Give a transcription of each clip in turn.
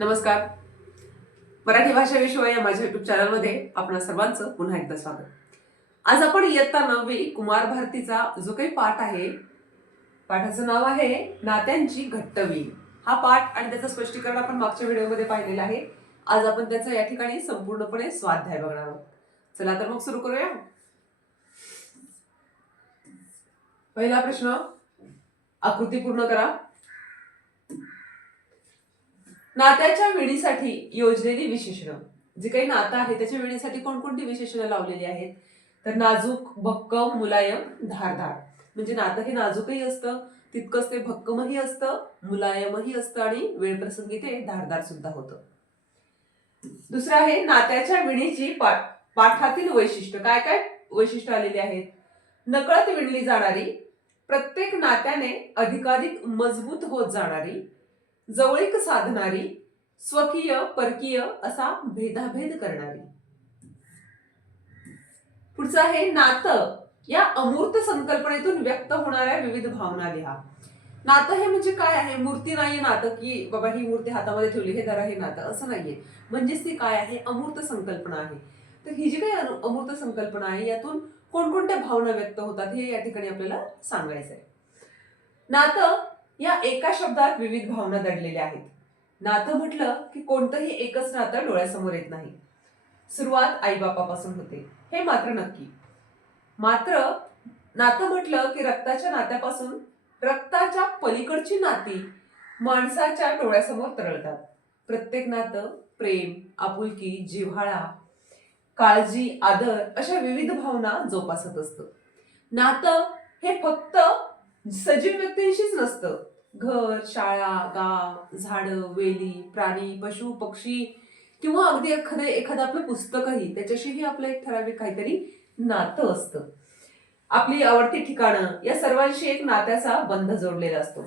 नमस्कार. मराठी भाषा विश्व या माझ्या युट्यूब चॅनलमध्ये आपणा सर्वांचं पुन्हा एकदा स्वागत. आज आपण इयत्ता 9वी कुमार भारतीचा जो काही पाठ आहे, पाठाचं नाव आहे नात्यांची घट्ट वीण. हा पाठ आणि त्याचं स्पष्टीकरण आपण मागच्या व्हिडिओमध्ये पाहिलेलं आहे. आज आपण त्याचा या ठिकाणी संपूर्णपणे स्वाध्याय बघणार आहोत. चला तर मग सुरू करूया. पहिला प्रश्न, आकृती पूर्ण करा. नात्याच्या विणीसाठी योजलेली विशेषणं. जे काही नातं आहे त्याच्या विणीसाठी कोणकोणती विशेषणं लावलेली आहेत, तर नाजूक, भक्कम, मुलायम, धारदार. म्हणजे नातं हे नाजूकही असतं, तितकंच ते भक्कमही असतं, मुलायमही असतं आणि वेळप्रसंगी ते धारदार सुद्धा होतं. दुसरं आहे नात्याच्या विणीची पाठातील वैशिष्ट्य. काय काय वैशिष्ट्य आलेली आहेत? नकळत विणली जाणारी, प्रत्येक नात्याने अधिकाधिक मजबूत होत जाणारी, जवळीक साधणारी, स्वकीय परकीय असा भेदाभेद करणारी. पुढचं आहे नातं या अमूर्त संकल्पनेतून व्यक्त होणाऱ्या विविध भावना लिहा. नातं हे म्हणजे काय आहे? मूर्ती नाहीये नातं की बाबा ही मूर्ती हातामध्ये ठेवली हे धरा हे नातं, असं नाहीये. म्हणजेच ती काय आहे? अमूर्त संकल्पना आहे. तर ही जी काही अमूर्त संकल्पना आहे यातून कोणकोणत्या भावना व्यक्त होतात हे या ठिकाणी आपल्याला सांगायचं आहे. नातं या एका शब्दात विविध भावना दडलेल्या आहेत. नातं म्हटलं की कोणतंही एकच नातं डोळ्यासमोर येत नाही. सुरुवात आईबापापासून होते हे मात्र नक्की. मात्र नातं म्हटलं की रक्ताच्या नात्यापासून रक्ताच्या पलीकडची नाती माणसाच्या डोळ्यासमोर तरळतात. प्रत्येक नातं प्रेम, आपुलकी, जिव्हाळा, काळजी, आदर अशा विविध भावना जोपासत असतं. नातं हे फक्त सजीव व्यक्तींशीच नसतं. घर, शाळा, गाव, झाडं, वेली, प्राणी, पशु, पक्षी किंवा अगदी एखादं आपलं पुस्तकही त्याच्याशीही आपलं एक ठराविक काहीतरी नातं असतं. आपली आवडती ठिकाणं या सर्वांशी एक नात्याचा बंध जोडलेला असतो.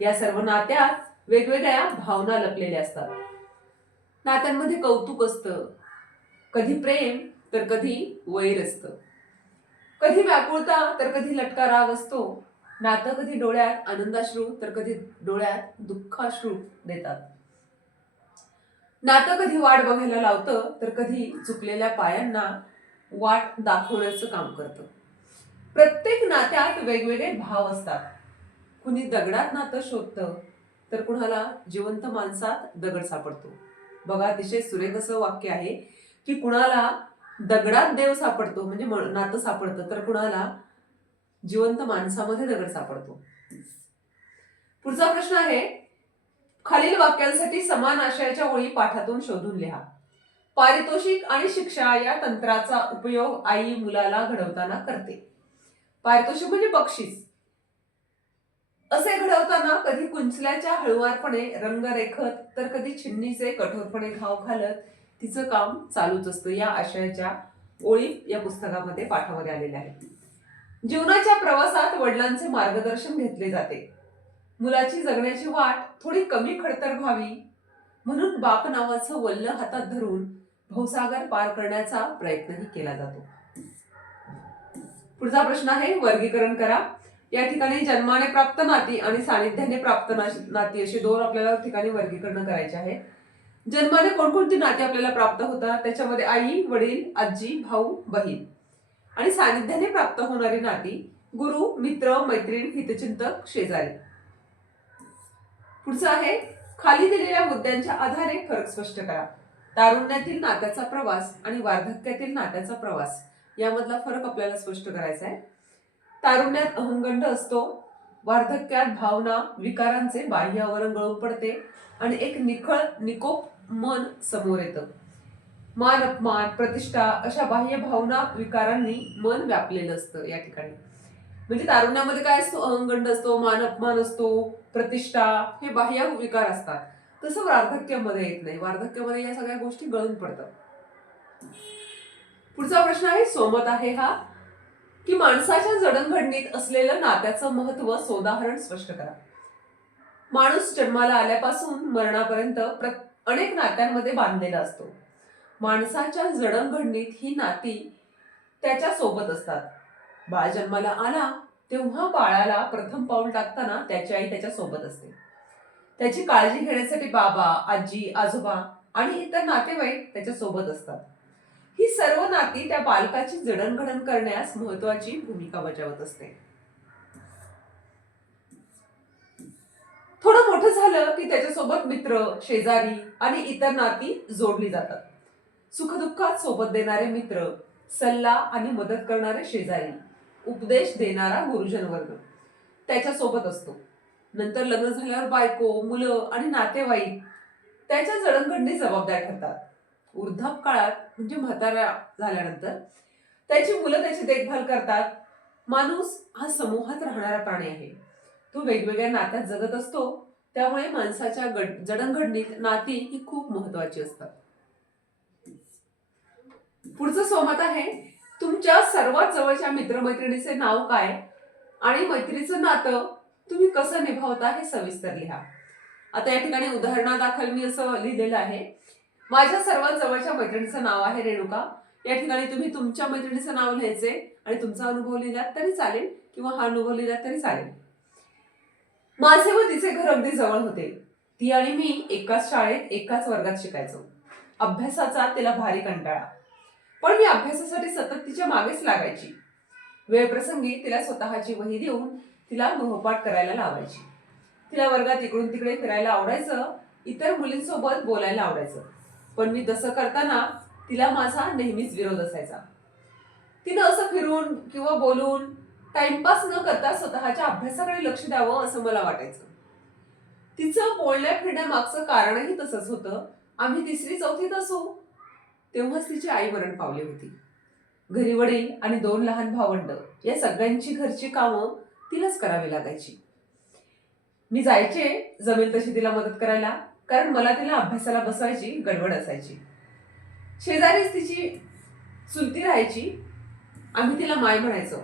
या सर्व नात्यात वेगवेगळ्या भावना लपलेल्या असतात. नात्यांमध्ये कौतुक असतं, कधी प्रेम तर कधी वैर असतं, कधी व्याकुळता तर कधी लटका राग असतो. नातं कधी डोळ्यात आनंदाश्रू तर कधी डोळ्यात दुःखाश्रू देतात. नातं कधी वाट बघायला लावतं तर कधी चुकलेल्या पायांना वाट दाखवण्याचं काम करतं. प्रत्येक नात्यात वेगवेगळे भाव असतात. कुणी दगडात नातं शोधतं तर कुणाला जिवंत माणसात दगड सापडतो. बघा, अतिशय सुरेख असं वाक्य आहे की कुणाला दगडात देव सापडतो म्हणजे नातं सापडतं, तर कुणाला जिवंत माणसामध्ये दगड सापडतो. पुढचा प्रश्न आहे, खालील वाक्यांसाठी समान आशयाच्या ओळी पाठातून शोधून लिहा. पारितोषिक आणि शिक्षा या तंत्राचा उपयोग आई मुलाला घडवताना करते. पारितोषिक म्हणजे बक्षीस. असे घडवताना कधी कुंचल्याच्या हळुवारपणे रंग रेखत तर कधी छिन्नीचे कठोरपणे घाव घालत तिचं काम चालूच असतं. या आशयाच्या ओळी या पुस्तकामध्ये पाठामध्ये आलेल्या आहेत. जीवनाच्या प्रवासात वडिलांचे मार्गदर्शन घेतले जाते. मुलाची जगण्याची वाट थोडी कमी खडतर व्हावी म्हणून बाप नावाचं वल्ल हातात धरून भवसागर पार करण्याचा प्रयत्नही केला जातो. पुढचा प्रश्न आहे, वर्गीकरण करा. या ठिकाणी जन्माने प्राप्त नाती आणि सानिध्याने प्राप्त नाती अशी दोन आपल्याला ठिकाणी वर्गीकरण करायचे आहे. जन्माने कोणकोणती नाती आपल्याला प्राप्त होतात? त्याच्यामध्ये आई, वडील, आजी, भाऊ, बहीण. आणि सानिध्याने प्राप्त होणारी नाती गुरु, मित्र, मैत्रीण, हितचिंतक, शेजारी. पुढचं आहे, खाली दिलेल्या मुद्द्यांच्या आधारे फरक स्पष्ट करा. तारुण्यातील नात्याचा प्रवास आणि वार्धक्यातील नात्याचा प्रवास यामधला फरक आपल्याला स्पष्ट करायचा आहे. तारुण्यात अहंगंड असतो, वार्धक्यात भावना, विकारांचे बाह्य आवरण गळून पडते आणि एक निकोप मन समोर येतं. मान, अपमान, प्रतिष्ठा अशा बाह्य भावना, विकारांनी मन व्यापलेलं असतं या ठिकाणी. म्हणजे तारुण्यामध्ये काय असतो? अहंगंड असतो, मान अपमान असतो, प्रतिष्ठा हे बाह्य विकार असतात. तसं वार्धक्यामध्ये येत नाही. वार्धक्यामध्ये या सगळ्या गोष्टी गळून पडतात. पुढचा प्रश्न आहे, सोमत आहे हा, की माणसाच्या जडणघडणीत असलेलं नात्याचं महत्व सोदाहरण स्पष्ट करा. माणूस जन्माला आल्यापासून मरणापर्यंत अनेक नात्यांमध्ये बांधलेला असतो. माणसाच्या जडणघडणीत ही नाती त्याच्या सोबत असतात. बाळ जन्माला आला तेव्हा बाळाला प्रथम पाऊल टाकताना त्याची आई त्याच्या सोबत असते. त्याची काळजी घेण्यासाठी बाबा, आजी, आजोबा आणि इतर नातेवाईक त्याच्या सोबत असतात. ही सर्व नाती त्या बालकाची जडणघडण करण्यास महत्वाची भूमिका बजावत असते. थोडं मोठं झालं की त्याच्यासोबत मित्र, शेजारी आणि इतर नाती जोडली जातात. सुखदुःखात सोबत देणारे मित्र, सल्ला आणि मदत करणारे शेजारी, उपदेश देणारा गुरुजन वर्ग त्याच्या सोबत असतो. नंतर लग्न झाल्यावर बायको, मुलं आणि नातेवाईक त्याच्या जडणघडणी जबाबदार ठरतात. वृद्धापकाळात म्हणजे म्हातारा झाल्यानंतर त्याची मुलं त्याची देखभाल करतात. माणूस हा समूहात राहणारा प्राणी आहे. तो वेगवेगळ्या नात्यात जगत असतो. त्यामुळे माणसाच्या जडणघडणीत नाती ही खूप महत्वाची असतात. पुढचं स्वमत आहे, तुमच्या सर्वात जवळच्या मित्रमैत्रिणीचे नाव काय आणि मैत्रीचं नातं तुम्ही कसं निभावता हे सविस्तर लिहा. आता या ठिकाणी उदाहरणादाखल मी असं लिहिलेलं आहे, माझ्या सर्वात जवळच्या मैत्रिणीचं नाव आहे रेणुका. या ठिकाणी तुम्ही तुमच्या मैत्रिणीचं नाव लिहायचे आणि तुमचा अनुभव लिहिलात तरी चालेल किंवा हा अनुभव लिहिलात तरी चालेल. माझे व तिचे घर अगदी जवळ होते. ती आणि मी एकाच शाळेत एकाच वर्गात शिकायचो. अभ्यासाचा तिला भारी कंटाळा, पण मी अभ्यासासाठी सतत तिच्या मागेच लागायची. वेळप्रसंगी तिला स्वतःची वही देऊन तिला गृहपाठ करायला लावायची. तिला वर्गात इकडून तिकडे फिरायला आवडायचं, इतर मुलींसोबत बोलायला आवडायचं. पण मी तसं करताना तिला माझा नेहमीच विरोध असायचा. तिनं असं फिरून किंवा बोलून टाइमपास न करता स्वतःच्या अभ्यासाकडे लक्ष द्यावं असं मला वाटायचं. तिचं बोलण्या फिरण्यामागचं कारणही तसंच होतं. आम्ही 3री-4थीत असू तेव्हाच तिची आई मरण पावली होती. घरी वडील आणि 2 लहान भावंड या सगळ्यांची घरची कामं तिलाच करावी लागायची. मी जायचे जमेल तशी तिला मदत करायला, कारण मला तिला अभ्यासाला बसवायची गडबड असायची. शेजारीच तिची चुलती राहायची. आम्ही तिला माय म्हणायचो.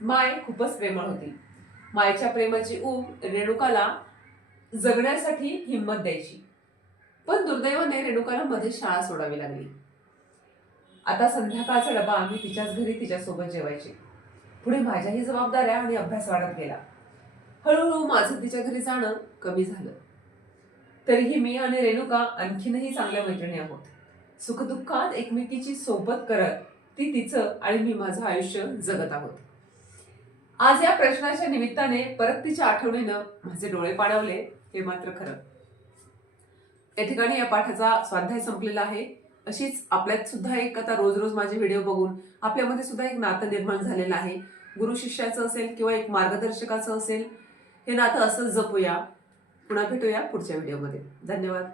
माय खूपच प्रेमळ होती. मायच्या प्रेमाची ऊब रेणुकाला जगण्यासाठी हिंमत द्यायची. पण दुर्दैवाने रेणुकाला मध्ये शाळा सोडावी लागली. आता संध्याकाळचा डबा आम्ही तिच्याच घरी तिच्यासोबत जेवायचे. पुढे माझ्याही जबाबदाऱ्या आणि अभ्यास वाढत गेला. हळूहळू माझं तिच्या घरी जाणं कमी झालं. तरीही मी आणि रेणुका आणखीनही चांगल्या मैत्रिणी आहोत. सुखदुःखात एकमेकीची सोबत करत ती तिचं आणि मी माझं आयुष्य जगत आहोत. आज या प्रश्नाच्या निमित्ताने परत तिच्या आठवणीनं माझे डोळे पाणावले हे मात्र खरं. या ठिकाणी या पाठाचा स्वाध्याय संपलेला आहे. अशीच आपल्यात सुद्धा एक आता रोज रोज माझे व्हिडिओ बघून आपल्यामध्ये सुद्धा एक नातं निर्माण झालेलं आहे. गुरु शिष्याचं असेल किंवा एक मार्गदर्शकाचं असेल, हे नातं असंच जपूया. पुन्हा भेटूया पुढच्या व्हिडिओमध्ये. धन्यवाद.